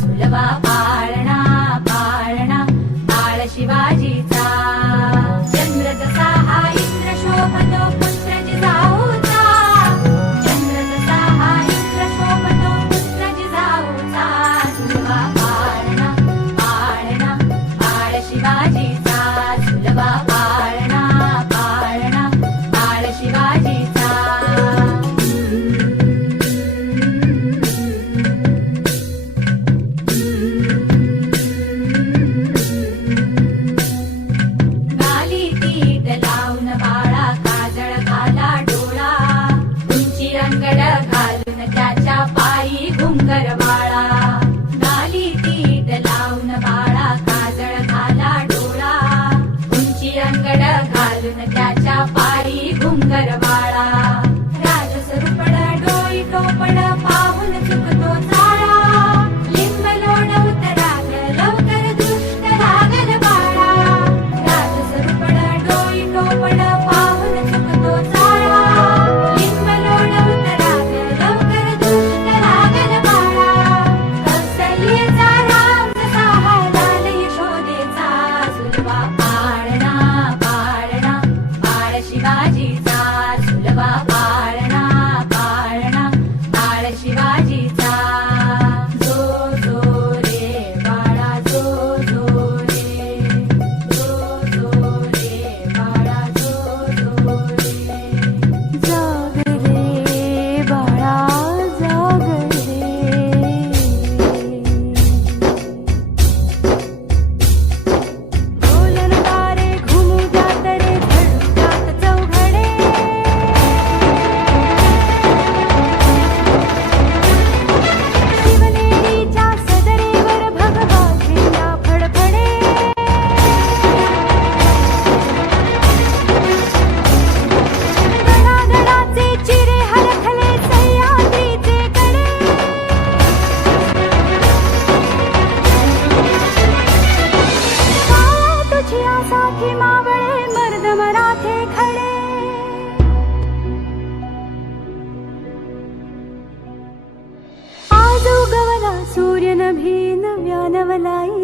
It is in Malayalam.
सुलभा सूर्यनभी नव्यानवलायिता